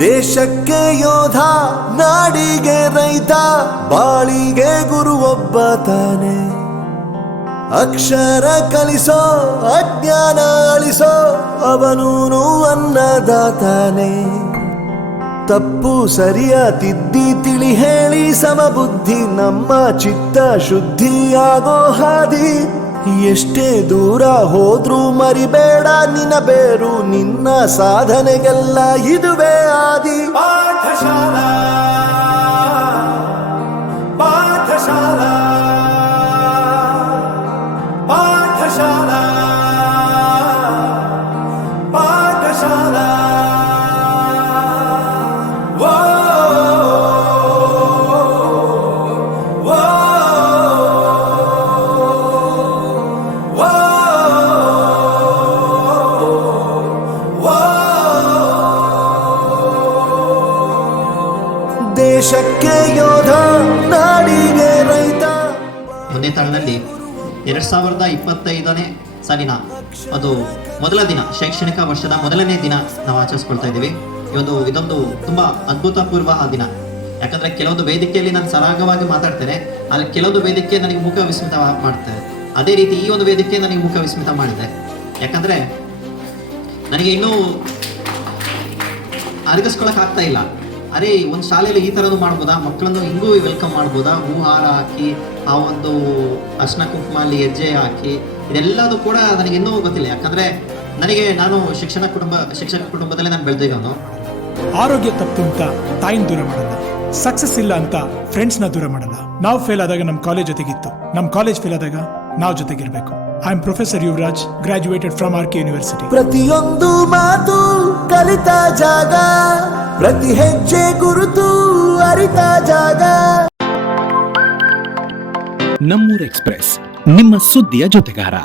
ದೇಶಕ್ಕೆ ಯೋಧ, ನಾಡಿಗೆ ರೈತ, ಬಾಳಿಗೆ ಗುರು ಒಬ್ಬ ತಾನೆ. ಅಕ್ಷರ ಕಲಿಸೋ, ಅಜ್ಞಾನ ಅಳಿಸೋ, ಅವನೂನು ಅನ್ನದಾತಾನೆ. ತಪ್ಪು ಸರಿಯ ತಿದ್ದಿ ತಿಳಿ ಹೇಳಿ ಸಮಬುದ್ಧಿ ನಮ್ಮ ಚಿತ್ತ ಶುದ್ಧಿಯಾಗೋ ಹಾದಿ. ಎಷ್ಟೇ ದೂರ ಹೋದ್ರೂ ಮರಿಬೇಡ ನಿನ್ನ ಬೇರು, ನಿನ್ನ ಸಾಧನೆಗೆಲ್ಲ ಇದುವೇ ಆದಿ. ಪಾಠಶಾಲಾ ಪಾಠಶಾಲಾ ಪಾಠಶಾಲಾ ಪಾಠಶಾಲಾ. ದೇಶಕ್ಕೆ ಯೋಧ, ನಾಡಿಗೆ ರೈತ. ಒಂದೇ ತಾಳದಲ್ಲಿ 2025ನೇ ಸಾಲಿನ ಅದು ಮೊದಲ ದಿನ, ಶೈಕ್ಷಣಿಕ ವರ್ಷದ ಮೊದಲನೇ ದಿನ ನಾವು ಆಚರಿಸ್ಕೊಳ್ತಾ ಇದ್ದೀವಿ. ಇದೊಂದು ತುಂಬ ಅದ್ಭುತಪೂರ್ವ ದಿನ. ಯಾಕಂದರೆ ಕೆಲವೊಂದು ವೇದಿಕೆಯಲ್ಲಿ ನಾನು ಸರಾಗವಾಗಿ ಮಾತಾಡ್ತೇನೆ, ಅಲ್ಲಿ ಕೆಲವೊಂದು ವೇದಿಕೆ ನನಗೆ ಮುಖ ವಿಸ್ಮಿತ ಮಾಡ್ತೇನೆ. ಅದೇ ರೀತಿ ಈ ಒಂದು ವೇದಿಕೆ ನನಗೆ ಮುಖ ವಿಸ್ಮಿತ ಮಾಡಿದೆ. ಯಾಕಂದರೆ ನನಗೆ ಇನ್ನೂ ಅರಗಿಸ್ಕೊಳಕ್ಕಾಗ್ತಾ ಇಲ್ಲ. ಅರೆ, ಒಂದು ಶಾಲೆಯಲ್ಲಿ ಈ ಥರದ್ದು ಮಾಡ್ಬೋದಾ, ಮಕ್ಕಳನ್ನು ಹಿಂಗೂ ವೆಲ್ಕಮ್ ಮಾಡ್ಬೋದಾ, ಹೂ ಹಾರ ಹಾಕಿ ಆ ಒಂದು ಅರ್ಶಿನ ಕುಂಕುಮಲ್ಲಿ ಹೆಜ್ಜೆ ಹಾಕಿ, ಇದೆಲ್ಲದೂ ಕೂಡ ನನಗೆ ಇನ್ನೂ ಗೊತ್ತಿಲ್ಲ. ಯಾಕಂದರೆ ನಾನು ಶಿಕ್ಷಕ ಕುಟುಂಬದಲ್ಲೇ ನಾನು ಬೆಳೆದಿರೋನು. ಆರೋಗ್ಯ ತಪ್ಪು ಅಂತ ತಾಯಿನ ದೂರ ಮಾಡಲ್ಲ, ಸಕ್ಸಸ್ ಇಲ್ಲ ಅಂತ ಫ್ರೆಂಡ್ಸ್ನ ದೂರ ಮಾಡಲ್ಲ. ನಾವು ಫೇಲ್ ಆದಾಗ ನಮ್ಮ ಕಾಲೇಜ್ ಜೊತೆಗಿತ್ತು, ನಮ್ಮ ಕಾಲೇಜ್ ಫೇಲ್ ಆದಾಗ ನಾವು ಜೊತೆಗಿರ್ಬೇಕು. I am professor Yuvaraj, graduated from RK university. ಪ್ರತಿಯೊಂದು ಮಾತು ಕಲಿತ ಜಾಗ, ಪ್ರತಿ ಹೆಜ್ಜೆ ಗುರುತು ಅರಿತ ಜಾಗ. ನಮ್ಮೂರ್ ಎಕ್ಸ್‌ಪ್ರೆಸ್, ನಿಮ್ಮ ಸುದ್ದಿಯ ಜೊತೆಗಾರ.